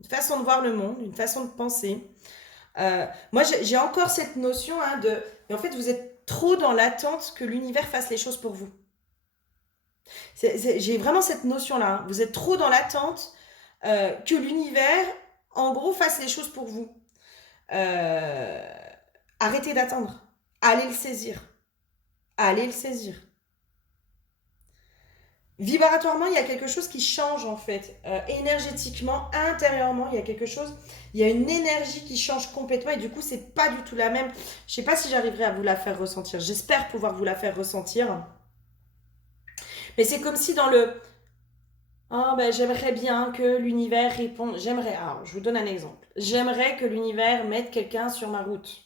façon de voir le monde, une façon de penser. Moi, j'ai encore cette notion mais en fait, vous êtes trop dans l'attente que l'univers fasse les choses pour vous. J'ai vraiment cette notion-là. Hein. Vous êtes trop dans l'attente que l'univers, en gros, fasse les choses pour vous. Euh, Arrêtez d'attendre. Allez le saisir. Allez le saisir. Vibratoirement, il y a quelque chose qui change en fait. Énergétiquement, intérieurement, il y a quelque chose. Il y a une énergie qui change complètement et du coup, c'est pas du tout la même. Je sais pas si j'arriverai à vous la faire ressentir. J'espère pouvoir vous la faire ressentir. Mais c'est comme si dans le ah ben j'aimerais bien que l'univers réponde. J'aimerais. Alors, je vous donne un exemple. J'aimerais que l'univers mette quelqu'un sur ma route.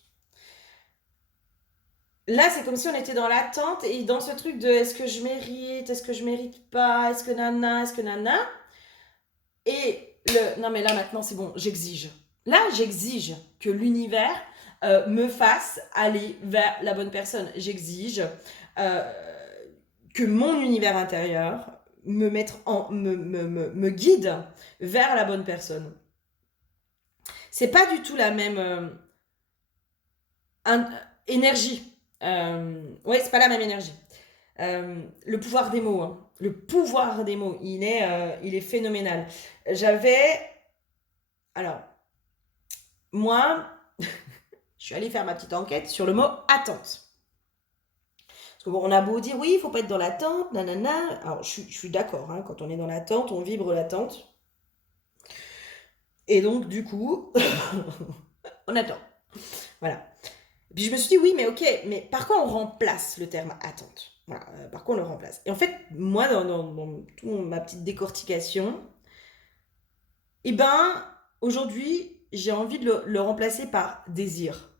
Là, c'est comme si on était dans l'attente et dans ce truc de est-ce que je mérite pas, est-ce que nana. Et non mais là maintenant c'est bon, j'exige. Là, j'exige que l'univers me fasse aller vers la bonne personne. J'exige euh, que mon univers intérieur me guide vers la bonne personne. C'est pas du tout la même un- énergie. Ouais, c'est pas la même énergie. Le pouvoir des mots, hein. Le pouvoir des mots, il est phénoménal. J'avais, alors, moi, je suis allée faire ma petite enquête sur le mot attente. Parce que bon, on a beau dire oui, il faut pas être dans l'attente, nanana. Alors, je suis d'accord, hein, quand on est dans l'attente, on vibre l'attente. Et donc, du coup, on attend. Voilà. Puis je me suis dit, oui, mais ok, mais par quoi on remplace le terme attente? Voilà, par quoi on le remplace? Et en fait, moi, dans toute ma petite décortication, eh ben, aujourd'hui, j'ai envie de le remplacer par désir.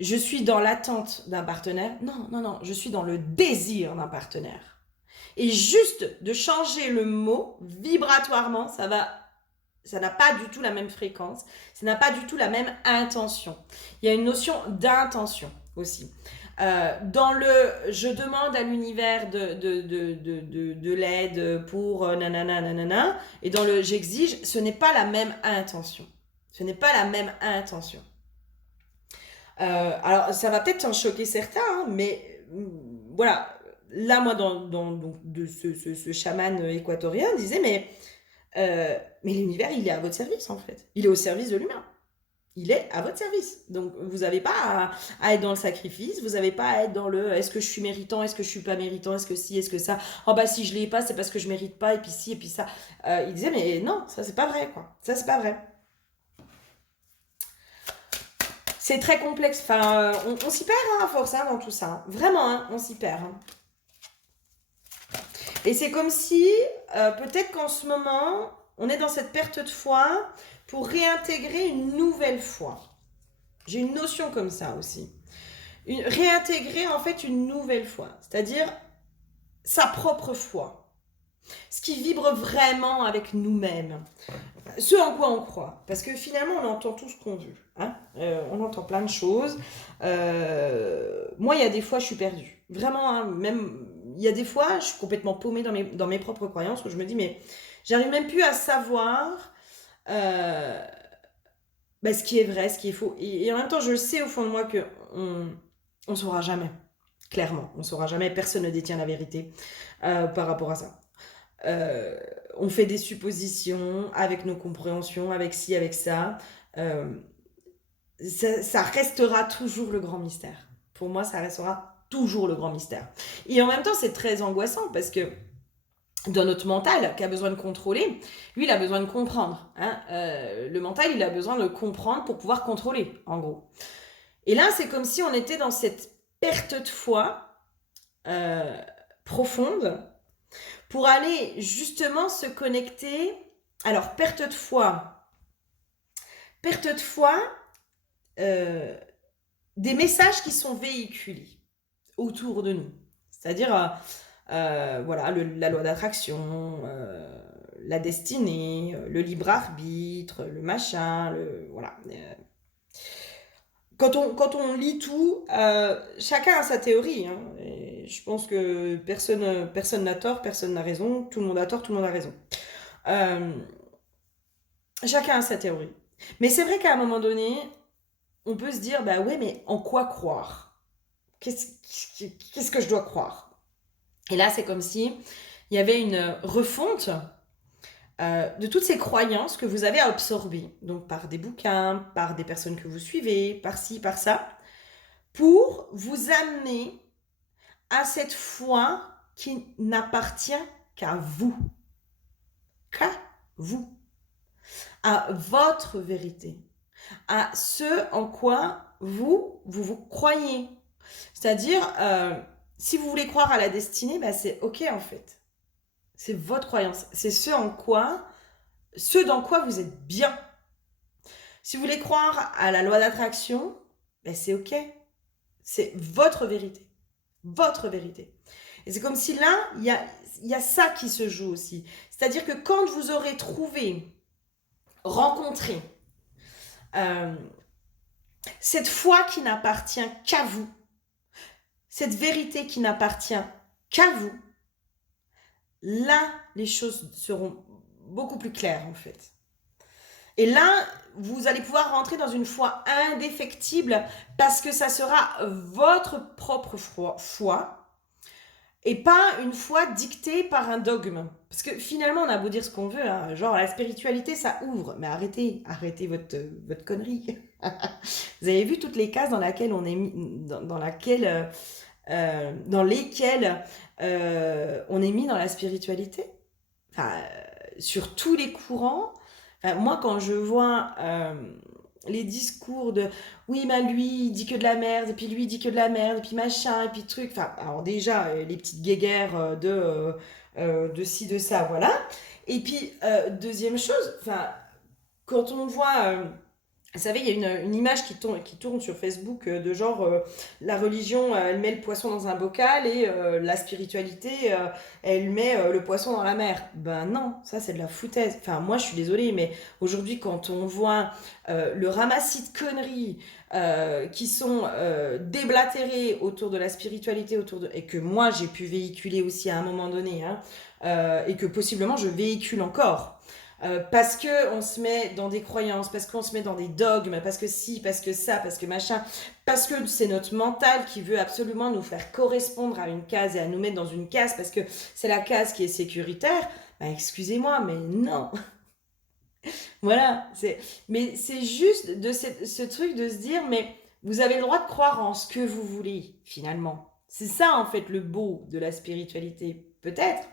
Je suis dans l'attente d'un partenaire. Non, non, non, je suis dans le désir d'un partenaire. Et juste de changer le mot vibratoirement, ça n'a pas du tout la même fréquence, ça n'a pas du tout la même intention. Il y a une notion d'intention aussi. Dans le je demande à l'univers de l'aide pour nanana nanana, et dans le j'exige, ce n'est pas la même intention. Ce n'est pas la même intention. Alors, ça va peut-être en choquer certains, hein, mais voilà. Là, moi, donc, ce chaman équatorien disait, mais l'univers, il est à votre service, en fait. Il est au service de l'humain. Il est à votre service. Donc, vous n'avez pas à être dans le sacrifice, vous n'avez pas à être dans le est-ce que je suis méritant, est-ce que je suis pas méritant, est-ce que si, est-ce que ça. Oh, bah, si je l'ai pas, c'est parce que je mérite pas, et puis si, et puis ça. Il disait, mais non, ça, c'est pas vrai, quoi. Ça, c'est pas vrai. C'est très complexe. Enfin, on s'y perd, hein, à force, hein, dans tout ça. Hein. Vraiment, hein, on s'y perd. Hein. Et c'est comme si, peut-être qu'en ce moment, on est dans cette perte de foi pour réintégrer une nouvelle foi. J'ai une notion comme ça aussi. Réintégrer en fait une nouvelle foi, c'est-à-dire sa propre foi. Ce qui vibre vraiment avec nous-mêmes. Ce en quoi on croit. Parce que finalement, on entend tout ce qu'on veut. Hein on entend plein de choses. Moi, il y a des fois, je suis perdue. Vraiment, hein, même, il y a des fois, je suis complètement paumée dans mes propres croyances où je me dis, mais j'arrive même plus à savoir ce qui est vrai, ce qui est faux. Et en même temps, je sais au fond de moi que on saura jamais. Clairement, on saura jamais. Personne ne détient la vérité par rapport à ça. On fait des suppositions avec nos compréhensions, avec ci, avec ça. Ça restera toujours le grand mystère. Pour moi, ça restera toujours le grand mystère. Et en même temps, c'est très angoissant parce que dans notre mental, qui a besoin de contrôler, lui, il a besoin de comprendre. Hein. Le mental, il a besoin de comprendre pour pouvoir contrôler, en gros. Et là, c'est comme si on était dans cette perte de foi profonde pour aller justement se connecter. Alors, perte de foi, des messages qui sont véhiculés autour de nous. C'est-à-dire, voilà, la loi d'attraction, la destinée, le libre arbitre, le machin, voilà. Quand on lit tout, chacun a sa théorie. Hein, et je pense que personne n'a tort, personne n'a raison. Tout le monde a tort, tout le monde a raison. Chacun a sa théorie. Mais c'est vrai qu'à un moment donné, on peut se dire, bah ouais, mais en quoi croire? Qu'est-ce que je dois croire? Et là, c'est comme si il y avait une refonte de toutes ces croyances que vous avez absorbées, donc par des bouquins, par des personnes que vous suivez, par ci, par ça, pour vous amener à cette foi qui n'appartient qu'à vous. Qu'à vous. À votre vérité. À ce en quoi vous croyez. C'est-à-dire, si vous voulez croire à la destinée, bah c'est ok en fait. C'est votre croyance. C'est ce dans quoi vous êtes bien. Si vous voulez croire à la loi d'attraction, bah c'est ok. C'est votre vérité. Votre vérité. Et c'est comme si là, il y a ça qui se joue aussi. C'est-à-dire que quand vous aurez trouvé, rencontré cette foi qui n'appartient qu'à vous, cette vérité qui n'appartient qu'à vous, là, les choses seront beaucoup plus claires en fait. Et là, vous allez pouvoir rentrer dans une foi indéfectible parce que ça sera votre propre foi et pas une foi dictée par un dogme. Parce que finalement, on a beau dire ce qu'on veut, hein, genre la spiritualité, ça ouvre. Mais arrêtez votre connerie. Vous avez vu toutes les cases dans lesquelles on est mis, dans lesquelles on est mis dans la spiritualité. Enfin, sur tous les courants. Enfin, moi, quand je vois les discours de oui, mais lui, il dit que de la merde, et puis lui, il dit que de la merde, et puis machin, et puis truc. Enfin, alors déjà, les petites guéguerres de ci, de ça, voilà. Et puis, deuxième chose, enfin, quand on voit Vous savez, il y a une image qui tourne sur Facebook de genre la religion, elle met le poisson dans un bocal et la spiritualité, elle met le poisson dans la mer. Ben non, ça c'est de la foutaise. Enfin, moi je suis désolée, mais aujourd'hui quand on voit le ramassis de conneries qui sont déblatérées autour de la spiritualité, et que moi j'ai pu véhiculer aussi à un moment donné, hein, et que possiblement je véhicule encore. Parce que on se met dans des croyances, parce qu'on se met dans des dogmes, parce que si, parce que ça, parce que machin, parce que c'est notre mental qui veut absolument nous faire correspondre à une case et à nous mettre dans une case parce que c'est la case qui est sécuritaire. Bah, excusez-moi, mais non. Voilà, mais c'est juste de ce truc de se dire, mais vous avez le droit de croire en ce que vous voulez, finalement. C'est ça, en fait, le beau de la spiritualité, peut-être.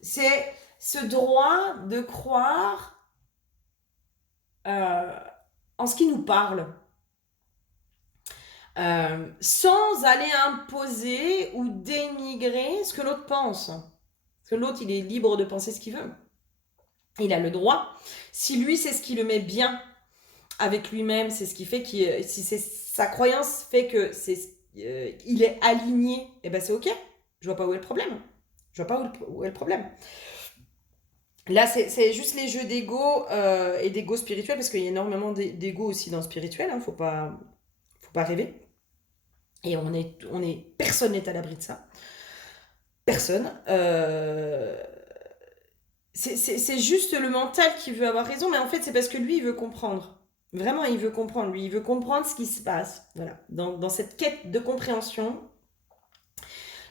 C'est ce droit de croire euh, en ce qui nous parle, sans aller imposer ou dénigrer ce que l'autre pense. Parce que l'autre, il est libre de penser ce qu'il veut. Il a le droit. Si lui, c'est ce qui le met bien avec lui-même, c'est ce qui fait qu'il, si c'est sa croyance fait que il est aligné, et eh ben c'est ok. Je vois pas où est le problème. Je vois pas où est le problème. Là, c'est juste les jeux d'ego et d'ego spirituel, parce qu'il y a énormément d'ego aussi dans le spirituel, hein, faut pas rêver. Et personne n'est à l'abri de ça. Personne. C'est juste le mental qui veut avoir raison, mais en fait, c'est parce que lui, il veut comprendre. Vraiment, il veut comprendre. Lui, il veut comprendre ce qui se passe. Voilà. Dans cette quête de compréhension,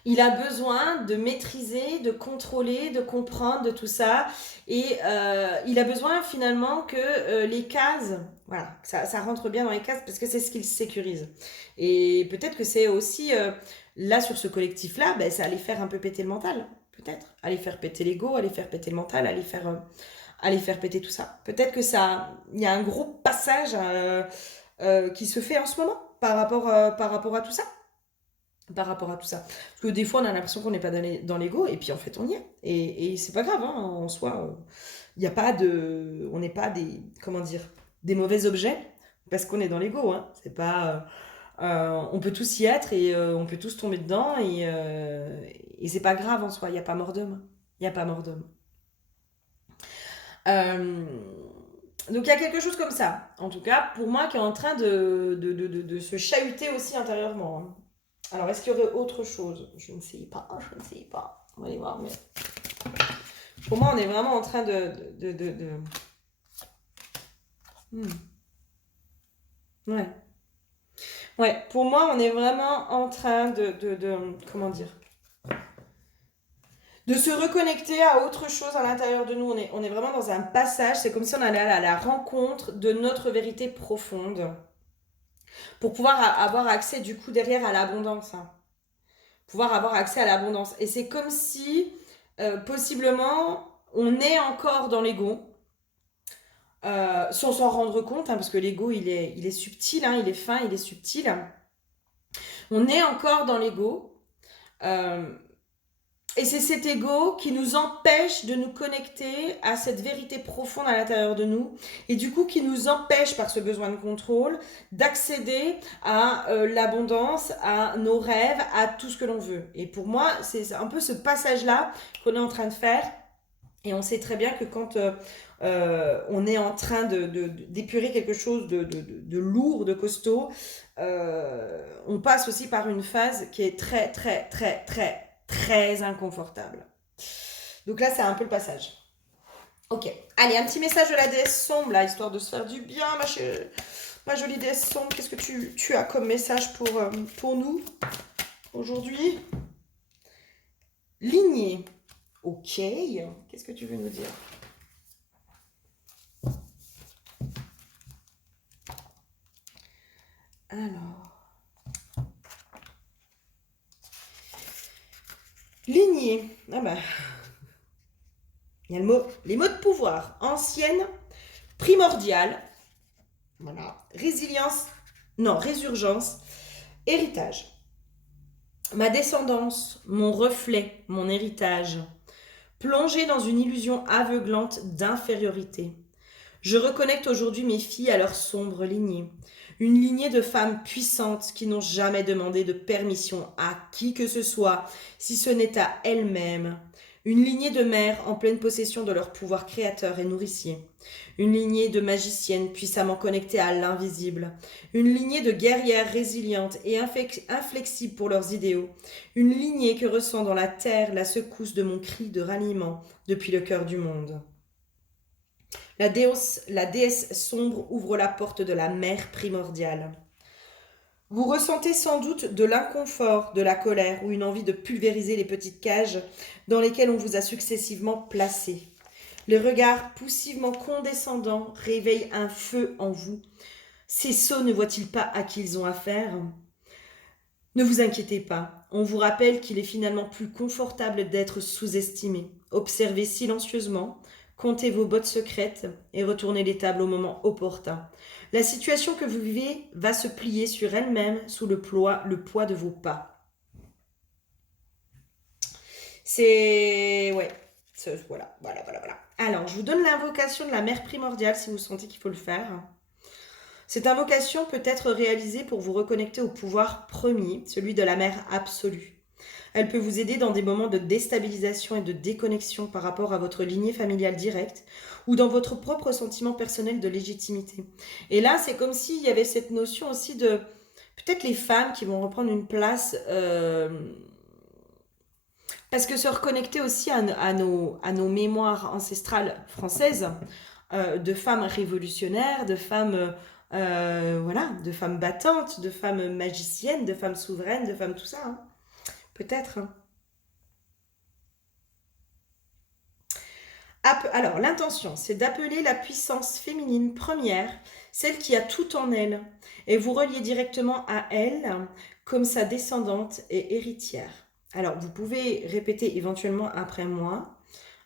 il a besoin de maîtriser, de contrôler, de comprendre de tout ça. Et il a besoin finalement que les cases, voilà, ça rentre bien dans les cases parce que c'est ce qu'il sécurise. Et peut-être que c'est aussi, là sur ce collectif-là, ben, ça allait faire un peu péter le mental. Peut-être. Aller faire péter l'ego, aller faire péter le mental, aller faire péter tout ça. Peut-être que ça, il y a un gros passage qui se fait en ce moment par rapport à tout ça, par rapport à tout ça. Parce que des fois, on a l'impression qu'on n'est pas dans l'ego, et puis en fait, on y est. Et c'est pas grave, hein, en soi. Il n'y a pas de. On n'est pas des. Comment dire? Des mauvais objets, parce qu'on est dans l'ego. Hein. C'est pas. On peut tous y être, et on peut tous tomber dedans, et c'est pas grave en soi. Il n'y a pas mort d'homme. Il n'y a pas mort d'homme. Euh, donc il y a quelque chose comme ça, en tout cas, pour moi, qui est en train de se chahuter aussi intérieurement. Hein. Alors, est-ce qu'il y aurait autre chose? Je ne sais pas, je ne sais pas. On va aller voir, mais pour moi, on est vraiment en train de... Hmm. Ouais. Ouais, pour moi, on est vraiment en train comment dire? De se reconnecter à autre chose à l'intérieur de nous. On est vraiment dans un passage, c'est comme si on allait à la rencontre de notre vérité profonde pour pouvoir avoir accès du coup derrière à l'abondance. Hein. Pouvoir avoir accès à l'abondance. Et c'est comme si, possiblement, on est encore dans l'ego, sans s'en rendre compte, hein, parce que l'ego, il est subtil, hein, il est fin, il est subtil. On est encore dans l'ego. Euh, et c'est cet ego qui nous empêche de nous connecter à cette vérité profonde à l'intérieur de nous. Et du coup, qui nous empêche, par ce besoin de contrôle, d'accéder à l'abondance, à nos rêves, à tout ce que l'on veut. Et pour moi, c'est un peu ce passage-là qu'on est en train de faire. Et on sait très bien que quand on est en train d'épurer quelque chose de lourd, de costaud, on passe aussi par une phase qui est très, très, très, très, très inconfortable. Donc là, c'est un peu le passage. Ok. Allez, un petit message de la déesse sombre, là, histoire de se faire du bien, ma jolie déesse sombre. Qu'est-ce que tu as comme message pour nous aujourd'hui? Lignée. Ok. Qu'est-ce que tu veux nous dire? Alors. Lignée. Ah bah. Il y a les mots de pouvoir. Ancienne, primordiale. Voilà. Résilience. Non, résurgence. Héritage. Ma descendance, mon reflet, mon héritage. Plongé dans une illusion aveuglante d'infériorité. Je reconnecte aujourd'hui mes filles à leur sombre lignée. Une lignée de femmes puissantes qui n'ont jamais demandé de permission à qui que ce soit, si ce n'est à elles-mêmes. Une lignée de mères en pleine possession de leur pouvoir créateur et nourricier. Une lignée de magiciennes puissamment connectées à l'invisible. Une lignée de guerrières résilientes et inflexibles pour leurs idéaux. Une lignée que ressent dans la terre la secousse de mon cri de ralliement depuis le cœur du monde. La déesse sombre ouvre la porte de la mer primordiale. Vous ressentez sans doute de l'inconfort, de la colère ou une envie de pulvériser les petites cages dans lesquelles on vous a successivement placé. Les regards poussivement condescendants réveillent un feu en vous. Ces sots ne voient-ils pas à qui ils ont affaire ? Ne vous inquiétez pas, on vous rappelle qu'il est finalement plus confortable d'être sous-estimé. Observez silencieusement, comptez vos bottes secrètes et retournez les tables au moment opportun. La situation que vous vivez va se plier sur elle-même sous le poids de vos pas. C'est... Ouais, voilà. Alors, je vous donne l'invocation de la mère primordiale si vous sentez qu'il faut le faire. Cette invocation peut être réalisée pour vous reconnecter au pouvoir premier, celui de la mère absolue. Elle peut vous aider dans des moments de déstabilisation et de déconnexion par rapport à votre lignée familiale directe ou dans votre propre sentiment personnel de légitimité. Et là, c'est comme s'il y avait cette notion aussi de peut-être les femmes qui vont reprendre une place parce que se reconnecter aussi à nos mémoires ancestrales françaises de femmes révolutionnaires, de femmes voilà, de femmes battantes, de femmes magiciennes, de femmes souveraines, de femmes tout ça. Hein. Peut-être. Hein. Alors, l'intention, c'est d'appeler la puissance féminine première, celle qui a tout en elle, et vous relier directement à elle comme sa descendante et héritière. Alors, vous pouvez répéter éventuellement après moi,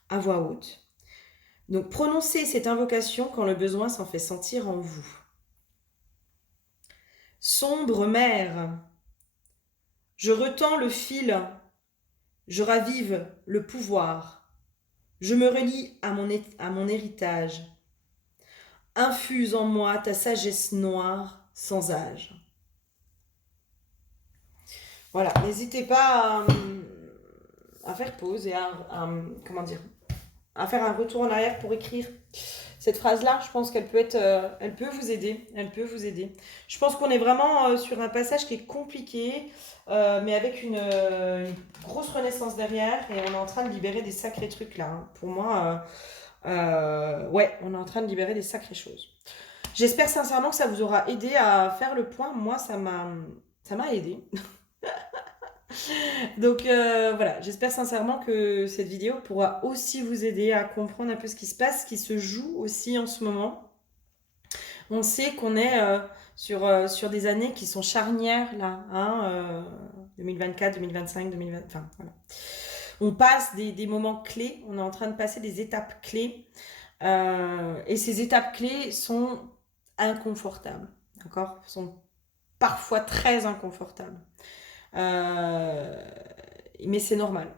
à voix haute. Donc, prononcez cette invocation quand le besoin s'en fait sentir en vous. Sombre mère, je retends le fil, je ravive le pouvoir, je me relie à mon héritage. Infuse en moi ta sagesse noire sans âge. Voilà, n'hésitez pas à faire pause et à faire un retour en arrière pour écrire cette phrase-là. Je pense qu'elle peut elle peut vous aider. Elle peut vous aider. Je pense qu'on est vraiment sur un passage qui est compliqué, mais avec une grosse renaissance derrière, et on est en train de libérer des sacrés trucs là. Hein. Pour moi, ouais, on est en train de libérer des sacrées choses. J'espère sincèrement que ça vous aura aidé à faire le point. Moi, ça m'a aidé. Donc voilà, j'espère sincèrement que cette vidéo pourra aussi vous aider à comprendre un peu ce qui se passe, ce qui se joue aussi en ce moment. On sait qu'on est sur des années qui sont charnières là, hein, 2024, 2025, 2020, enfin voilà. On passe des moments clés, on est en train de passer des étapes clés, et ces étapes clés sont inconfortables, d'accord ? Sont parfois très inconfortables. Mais c'est normal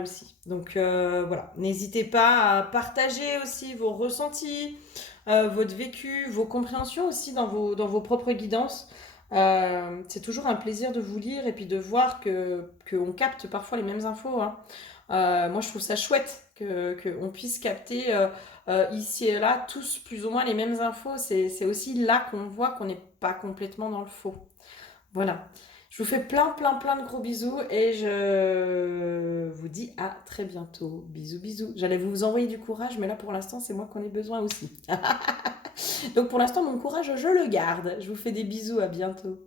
aussi. Donc voilà, n'hésitez pas à partager aussi vos ressentis, votre vécu, vos compréhensions aussi dans vos propres guidances. C'est toujours un plaisir de vous lire et puis de voir qu'on capte parfois les mêmes infos. Hein. Moi, je trouve ça chouette qu'on puisse capter ici et là tous plus ou moins les mêmes infos. C'est aussi là qu'on voit qu'on n'est pas complètement dans le faux. Voilà. Je vous fais plein de gros bisous et je vous dis à très bientôt. Bisous. J'allais vous envoyer du courage, mais là pour l'instant, c'est moi qu'on ait besoin aussi. Donc pour l'instant, mon courage, je le garde. Je vous fais des bisous, à bientôt.